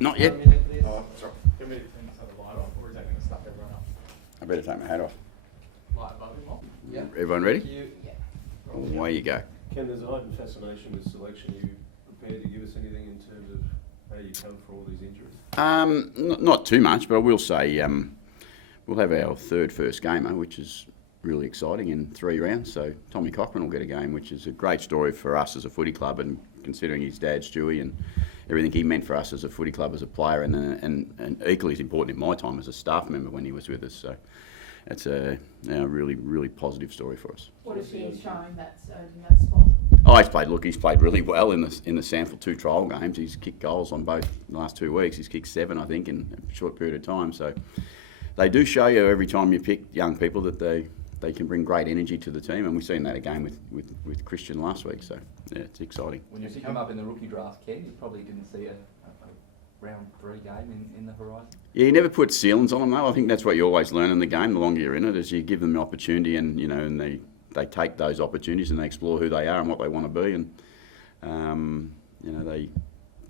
Not yet. Oh, sorry. Can we turn the light off, or is that going to stuff everyone up? I better take my hat off. Light above him off? Yeah. Everyone ready? Yeah. Away you go. Ken, there's a heightened fascination with selection. Are you prepared to give us anything in terms of how you come for all these injuries? Not too much, but I will say we'll have our third first gamer, which is really exciting in 3 rounds. So Tommy Cochran will get a game, which is a great story for us as a footy club, and considering his dad Stewie and everything he meant for us as a footy club, as a player, and equally as important in my time as a staff member when he was with us. So it's a really, really positive story for us. What is he showing that's in that spot? Oh, he's played really well in the Sanford 2 trial games. He's kicked goals on both the last 2 weeks. He's kicked 7, I think, in a short period of time. So they do show you every time you pick young people that they can bring great energy to the team, and we've seen that again with Christian last week. So yeah, it's exciting. When you pick him up in the rookie draft, Ken, you probably didn't see a round 3 game in the horizon. Yeah, you never put ceilings on them though. I think that's what you always learn in the game. The longer you're in it, is you give them the opportunity, and and they take those opportunities and they explore who they are and what they want to be, and they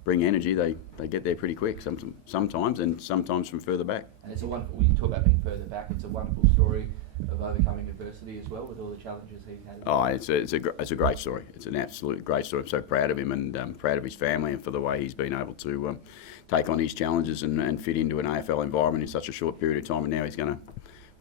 bring energy. They get there pretty quick sometimes, and sometimes from further back. And it's a wonderful. We talk about being further back. It's a wonderful story of overcoming adversity as well, with all the challenges he's had. Oh, it's a great story. It's an absolute great story. I'm so proud of him, and proud of his family, and for the way he's been able to take on his challenges and fit into an AFL environment in such a short period of time. And now he's going to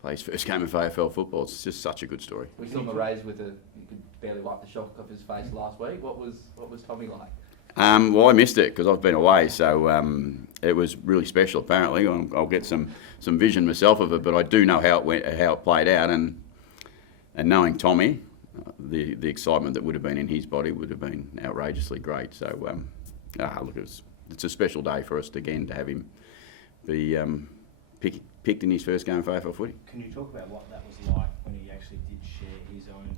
play his first game of AFL football. It's just such a good story. We saw Murray's with you could barely wipe the shock off his face last week. What was Tommy like? Well, I missed it because I've been away, so it was really special. Apparently, I'll get some vision myself of it, but I do know how it went, how it played out, and knowing Tommy, the excitement that would have been in his body would have been outrageously great. So, look, it's a special day for us again to have him be picked in his first game of AFL footy. Can you talk about what that was like when he actually did share his own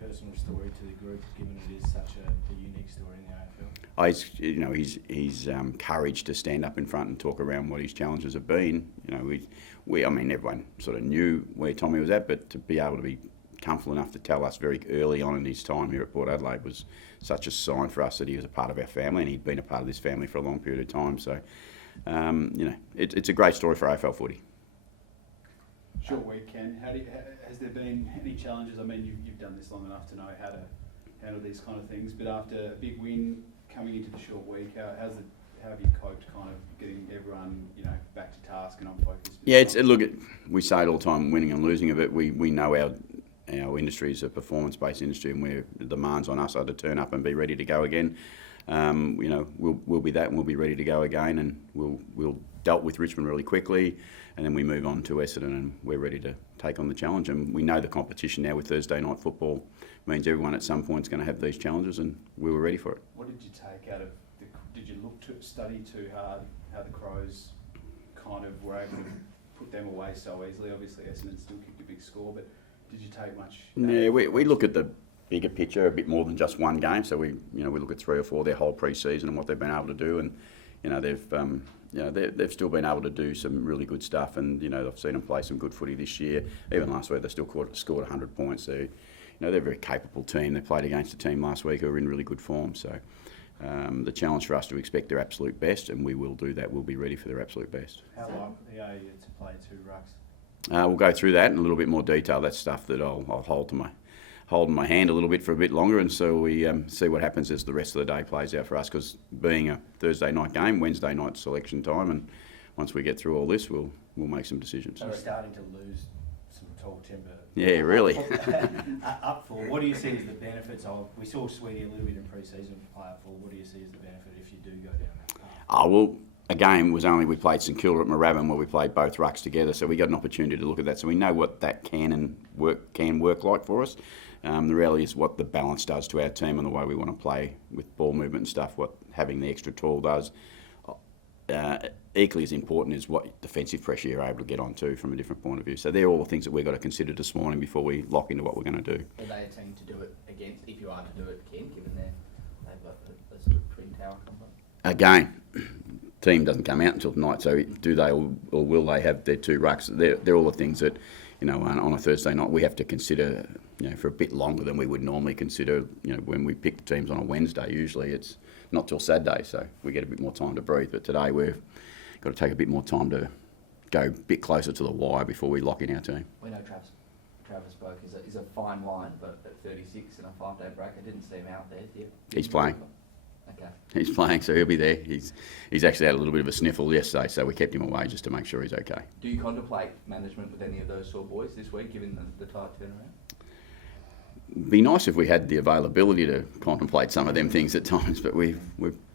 personal story to the group, given it is such a unique story in the AFL? His courage to stand up in front and talk around what his challenges have been. Everyone sort of knew where Tommy was at, but to be able to be comfortable enough to tell us very early on in his time here at Port Adelaide was such a sign for us that he was a part of our family, and he'd been a part of this family for a long period of time. So, it's a great story for AFL footy. Short week, Ken. Has there been any challenges? I mean, you've done this long enough to know how to handle these kind of things, but after a big win coming into the short week, how have you coped, kind of getting everyone back to task and on focus? Yeah, we say it all the time, winning and losing of it. We know our industry is a performance-based industry, and where the demands on us are to turn up and be ready to go again. We'll be that, and we'll be ready to go again, and we'll dealt with Richmond really quickly, and then we move on to Essendon, and we're ready to take on the challenge. And we know the competition now with Thursday night football means everyone at some point is going to have these challenges, and we were ready for it. What did you take out of did you look to study too hard how the Crows kind of were able to put them away so easily? Obviously Essendon still kicked a big score, but did you take much? Yeah, we look at the bigger picture a bit more than just one game. So we look at 3 or 4 their whole pre-season and what they've been able to do, and they've still been able to do some really good stuff, and I've seen them play some good footy this year. Even last week they still scored 100 points. So they're a very capable team. They played against a team last week who are in really good form. So the challenge for us to expect their absolute best, and we will do that. We'll be ready for their absolute best. How likely are you to play 2 rucks? We'll go through that in a little bit more detail. That's stuff that I'll hold in my hand a little bit for a bit longer, and so we see what happens as the rest of the day plays out for us, because being a Thursday night game, Wednesday night selection time, and once we get through all this, we'll make some decisions. We're starting to lose some tall timber. Yeah, really. Up for, what do you see as the benefits of? We saw Sweetie a little bit in pre-season play up for. What do you see as the benefit if you do go down that path? A game was only we played St Kilda at Moorabbin where we played both rucks together, so we got an opportunity to look at that. So we know what that can work like for us. The reality is what the balance does to our team and the way we want to play with ball movement and stuff. What having the extra tall does. Equally as important is what defensive pressure you're able to get on too from a different point of view. So they're all the things that we've got to consider this morning before we lock into what we're going to do. Are they a team to do it against, if you are to do it, Ken, given they've got a sort of twin tower combo? Again, team doesn't come out until tonight, so do they or will they have their 2 rucks? They're all the things that, on a Thursday night we have to consider, for a bit longer than we would normally consider, when we pick the teams on a Wednesday. Usually it's not till Saturday, so we get a bit more time to breathe. But today we've got to take a bit more time to go a bit closer to the wire before we lock in our team. We know Travis Boak is a fine line, but at 36 in a 5-day break, I didn't see him out there. He's playing. Okay. He's playing, so he'll be there. He's actually had a little bit of a sniffle yesterday, so we kept him away just to make sure he's okay. Do you contemplate management with any of those sore boys this week, given the tight turnaround? Be nice if we had the availability to contemplate some of them things at times, but we've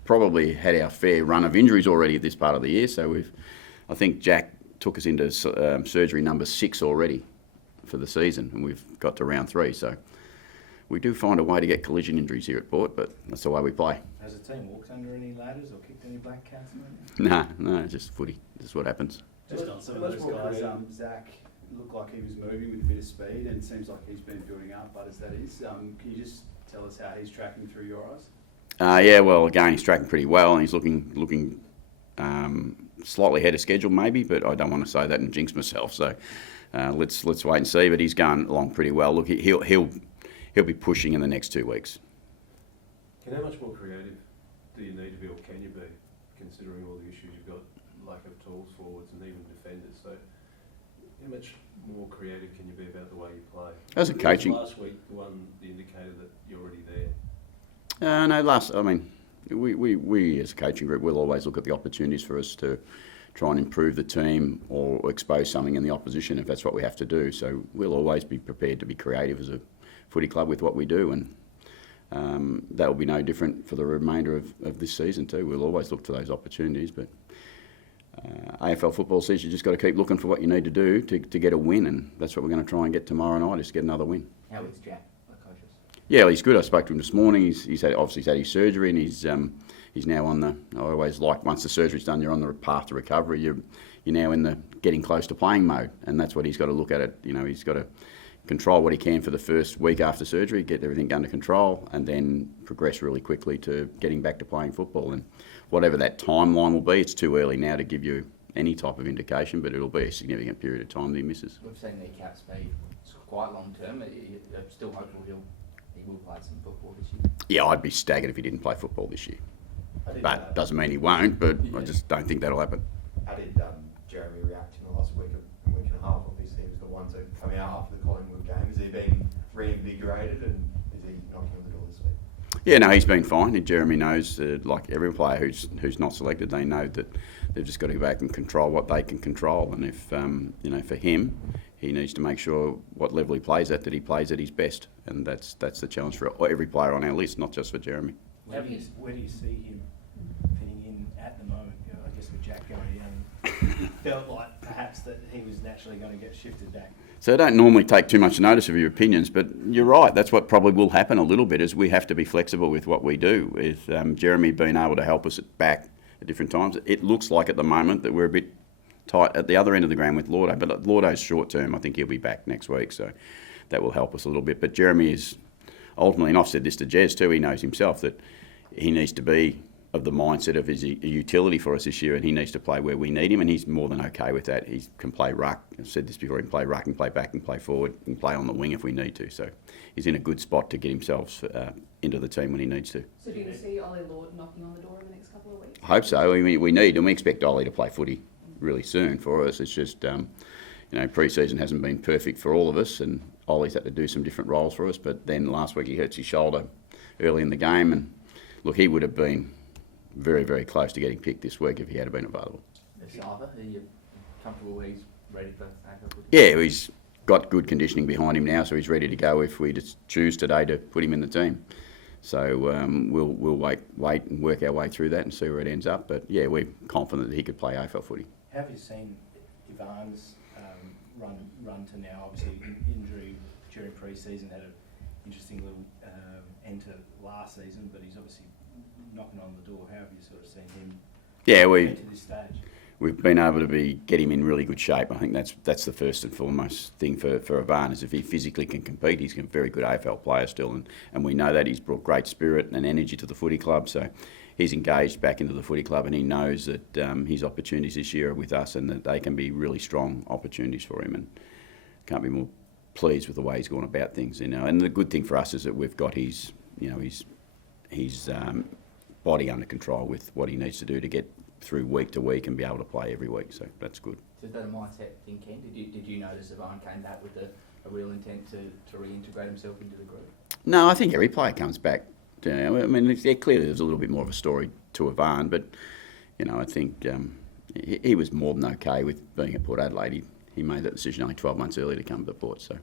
probably had our fair run of injuries already at this part of the year. So I think Jack took us into surgery number 6 already for the season, and we've got to round 3. So we do find a way to get collision injuries here at Port, but that's the way we play. Has the team walked under any ladders or kicked any black cats? No, just footy. That's what happens. Just on some of those guys, Zach looked like he was moving with a bit of speed, and it seems like he's been building up, but as that is, can you just tell us how he's tracking through your eyes? Yeah, well, again, he's tracking pretty well, and he's looking slightly ahead of schedule maybe, but I don't want to say that and jinx myself. So let's wait and see. But he's going along pretty well. Look, he'll be pushing in the next 2 weeks. How much more creative do you need to be, or can you be, considering all the issues you've got, lack of tools, forwards, and even defenders? So, how much more creative can you be about the way you play? As a coaching, last week, the indicator that you're already there. No, we as a coaching group will always look at the opportunities for us to try and improve the team or expose something in the opposition if that's what we have to do. So we'll always be prepared to be creative as a footy club with what we do, and that will be no different for the remainder of this season too. We'll always look to those opportunities, but AFL football says you just got to keep looking for what you need to do to get a win, and that's what we're going to try and get tomorrow night, is get another win. How is Jack, the coaches? Yeah, well, he's good. I spoke to him this morning. He's had his surgery, and he's now on the. I always like, once the surgery's done, you're on the path to recovery. You're now in the getting close to playing mode, and that's what he's got to look at it. You know, he's got to control what he can for the first week after surgery, get everything under control, and then progress really quickly to getting back to playing football. And whatever that timeline will be, it's too early now to give you any type of indication, but it'll be a significant period of time that he misses. We've seen kneecap speed. It's quite long term. I'm still hopeful he will play some football this year. Yeah, I'd be staggered if he didn't play football this year. But doesn't mean he won't, but I just don't think that'll happen. How did Jeremy react in the last week and a half? Obviously, he was the one to come out after the Collingwood game. Has he been reinvigorated, and is he knocking on the door this week? Yeah, no, he's been fine. And Jeremy knows, like every player who's not selected, they know that they've just got to go back and control what they can control. And if for him, he needs to make sure what level he plays at, that he plays at his best, and that's the challenge for every player on our list, not just for Jeremy. Where do you see him fitting in at the moment? You know, I guess with Jack going in, felt like perhaps that he was naturally going to get shifted back. So I don't normally take too much notice of your opinions, but you're right. That's what probably will happen a little bit, is we have to be flexible with what we do. With Jeremy being able to help us back at different times, it looks like at the moment that we're a bit tight at the other end of the ground with Lordo, but Lordo's short term. I think he'll be back next week, so that will help us a little bit. But Jeremy is ultimately, and I've said this to Jez too, he knows himself that he needs to be of the mindset of his utility for us this year, and he needs to play where we need him, and he's more than okay with that. He can play ruck. I've said this before, he can play ruck and play back and play forward and play on the wing if we need to. So he's in a good spot to get himself into the team when he needs to. So do you see Ollie Lord knocking on the door in the next couple of weeks? I hope so. We need, and we expect Ollie to play footy really soon for us. It's just, pre-season hasn't been perfect for all of us, and Ollie's had to do some different roles for us, but then last week he hurts his shoulder early in the game, and look, he would have been very, very close to getting picked this week if he had been available. Sava, are you comfortable where he's ready for AFL footy? Yeah, he's got good conditioning behind him now, so he's ready to go if we just choose today to put him in the team. So we'll wait and work our way through that and see where it ends up. But yeah, we're confident that he could play AFL footy. How have you seen Ivan's run to now? Obviously, injury during pre-season had an interesting little end to last season, but he's obviously knocking on the door. How have you sort of seen him get to this stage? We've been able to get him in really good shape. I think that's the first and foremost thing for Ivan, is if he physically can compete, he's a very good AFL player still, and we know that he's brought great spirit and energy to the footy club. So he's engaged back into the footy club, and he knows that his opportunities this year are with us, and that they can be really strong opportunities for him. And can't be more pleased with the way he's gone about things. And the good thing for us is that we've got his body under control with what he needs to do to get through week to week and be able to play every week. So that's good. So is that a mindset thing, Ken? Did you notice Ivan came back with a real intent to reintegrate himself into the group? No, I think every player comes back. I mean, clearly there's a little bit more of a story to Ivan, but I think he was more than okay with being at Port Adelaide. He made that decision only 12 months earlier to come to the Port, so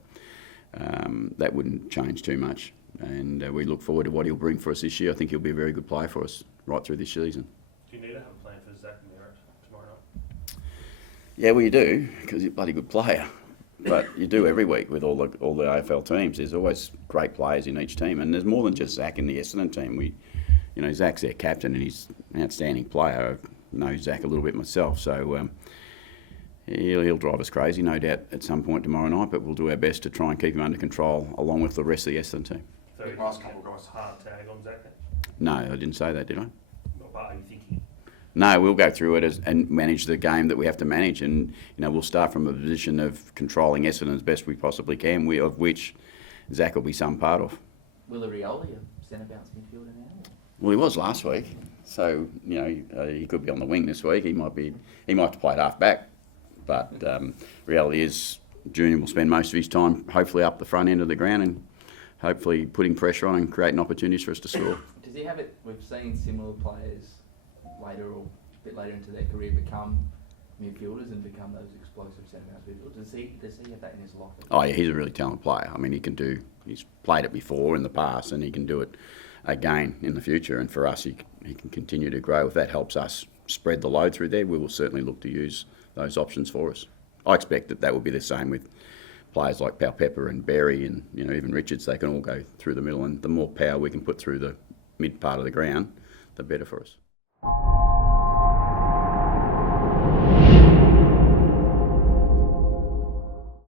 that wouldn't change too much. And we look forward to what he'll bring for us this year. I think he'll be a very good player for us right through this season. Do you need to have a plan for Zach Merritt tomorrow night? Yeah, well, you do, because he's a bloody good player. But you do every week with all the AFL teams. There's always great players in each team, and there's more than just Zach in the Essendon team. Zach's their captain, and he's an outstanding player. I know Zach a little bit myself, so he'll drive us crazy, no doubt, at some point tomorrow night. But we'll do our best to try and keep him under control, along with the rest of the Essendon team. So the last couple of guys hard tag on Zach. No, I didn't say that, did I? What are you thinking? No, we'll go through it and manage the game that we have to manage, and we'll start from a position of controlling Essendon as best we possibly can, of which Zach will be some part of. Will Rioli, a centre bounce midfielder now? Well, he was last week, so he could be on the wing this week. He might have to play at half back, but reality is Junior will spend most of his time hopefully up the front end of the ground and hopefully putting pressure on and creating opportunities for us to score. Does he have it? We've seen similar players later or a bit later into their career become midfielders and become those explosive centre bounce midfielders. Does he have that in his locker? Oh yeah, he's a really talented player. I mean, he's played it before in the past, and he can do it again in the future. And for us, he can continue to grow. If that helps us spread the load through there, we will certainly look to use those options for us. I expect that will be the same with players like Pau Pepper and Berry and even Richards. They can all go through the middle, and the more power we can put through the mid part of the ground, the better for us.